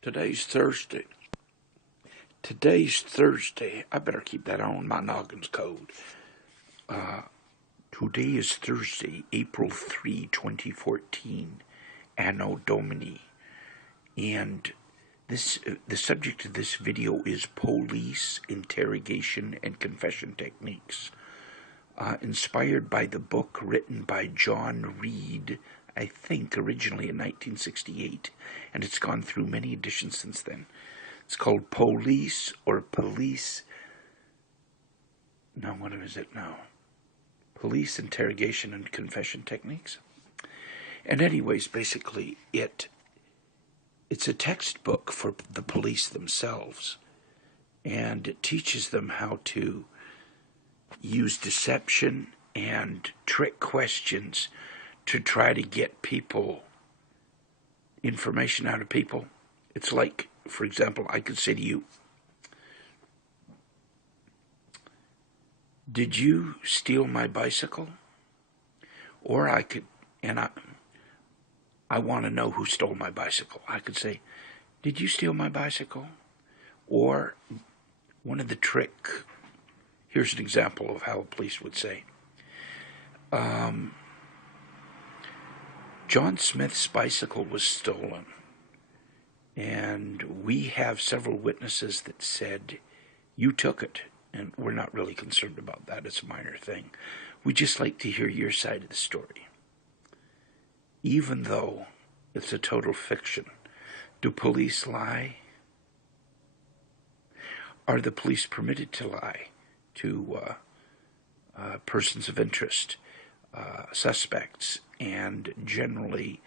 Today's Thursday. Today's Thursday. I better keep that on my noggin's code. Today is Thursday, April 3, 2014, Anno Domini. And the subject of this video is police interrogation and confession techniques. Inspired by the book written by John Reed, I think originally in 1968, and it's gone through many editions since then. It's called Police or Police. No, what is it now? Police Interrogation and Confession Techniques. And anyways, basically, it's a textbook for the police themselves, and it teaches them how to use deception and trick questions to try to get information out of people. It's like, for example, I could say to you, "Did you steal my bicycle?" Or I could, and I want to know who stole my bicycle. I could say, "Did you steal my bicycle?" Or one of the here's an example of how a police would say, "John Smith's bicycle was stolen, and we have several witnesses that said you took it, and we're not really concerned about that. It's a minor thing. We just like to hear your side of the story." Even though it's a total fiction, do police lie? Are the police permitted to lie to persons of interest, suspects, and generally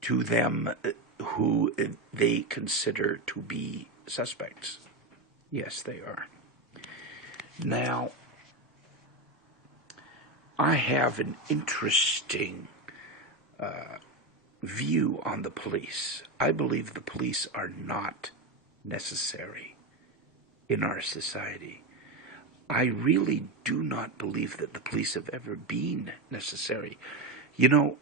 to them who they consider to be suspects? Yes, they are. Now, I have an interesting view on the police. I believe the police are not necessary in our society. I really do not believe that the police have ever been necessary. You know,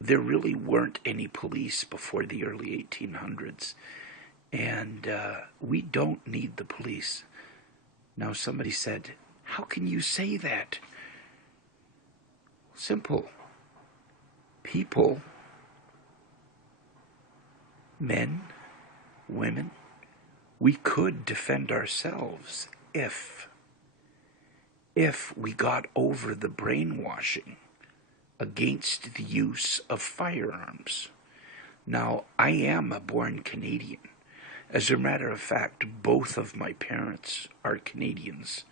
there really weren't any police before the early 1800s, and we don't need the police. Now, somebody said, "How can you say that?" Simple. People, men, women, we could defend ourselves if we got over the brainwashing against the use of firearms. Now, I am a born Canadian. As a matter of fact, both of my parents are Canadians,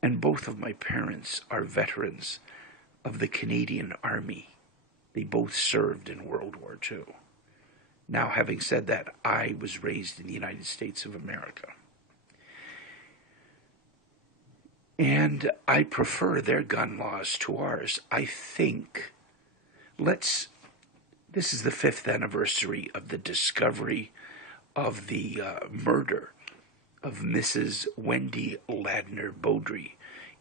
and both of my parents are veterans of the Canadian Army. They both served in World War II. Now, having said that, I was raised in the United States of America. And I prefer their gun laws to ours. I think, this is the 5th anniversary of the discovery of the murder of Mrs. Wendy Ladner Beaudry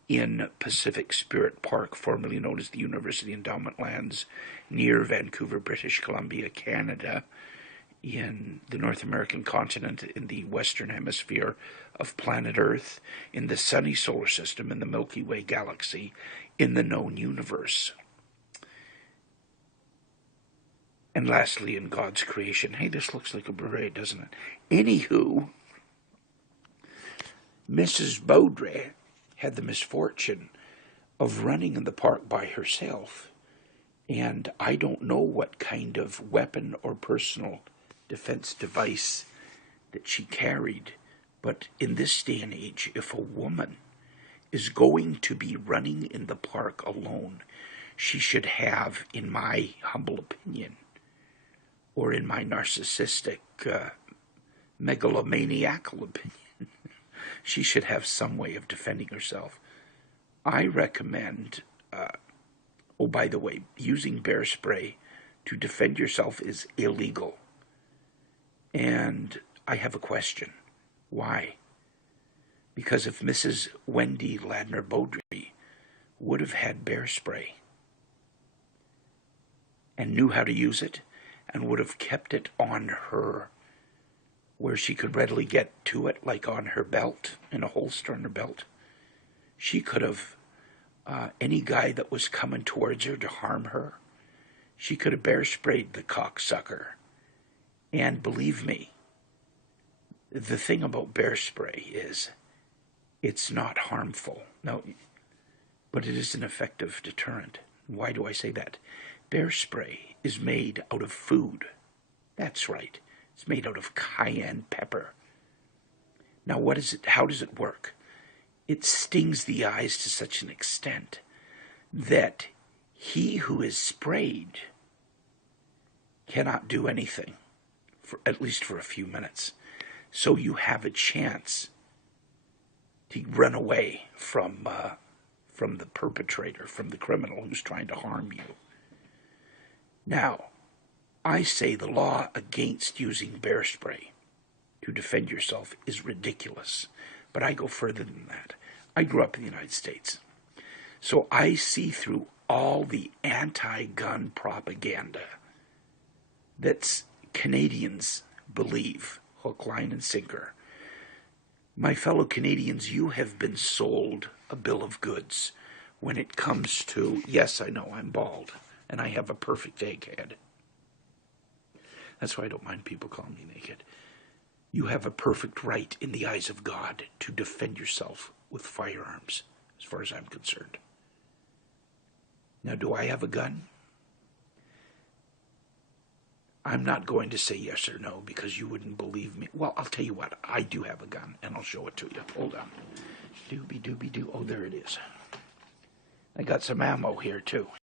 in Pacific Spirit Park, formerly known as the University Endowment Lands, near Vancouver, British Columbia, Canada, in the North American continent, in the Western Hemisphere of planet Earth, in the sunny solar system, in the Milky Way galaxy, in the known universe. And lastly, in God's creation. Hey, this looks like a beret, doesn't it? Anywho, Mrs. Beaudry had the misfortune of running in the park by herself, and I don't know what kind of weapon or personal defense device that she carried, but in this day and age, if a woman is going to be running in the park alone, she should have, in my humble opinion, or in my narcissistic, megalomaniacal opinion, she should have some way of defending herself. I recommend, oh, by the way, using bear spray to defend yourself is illegal. And I have a question. Why? Because if Mrs. Wendy Ladner Beaudry would have had bear spray and knew how to use it and would have kept it on her where she could readily get to it, like on her belt, in a holster on her belt. She could have, any guy that was coming towards her to harm her, she could have bear sprayed the cocksucker. And believe me, the thing about bear spray is it's not harmful. No, but it is an effective deterrent. Why do I say that? Bear spray is made out of food. That's right. It's made out of cayenne pepper. Now, what is it? How does it work? It stings the eyes to such an extent that he who is sprayed cannot do anything, for at least for a few minutes. So you have a chance to run away from the perpetrator, from the criminal who's trying to harm you. Now, I say the law against using bear spray to defend yourself is ridiculous, but I go further than that. I grew up in the United States, so I see through all the anti-gun propaganda that Canadians believe, hook, line, and sinker. My fellow Canadians, you have been sold a bill of goods when it comes to, yes, I know I'm bald, and I have a perfect egghead. That's why I don't mind people calling me naked. You have a perfect right in the eyes of God to defend yourself with firearms, as far as I'm concerned. Now, do I have a gun? I'm not going to say yes or no because you wouldn't believe me. Well, I'll tell you what. I do have a gun, and I'll show it to you. Hold on. Doobie-doobie-doo. Oh, there it is. I got some ammo here, too.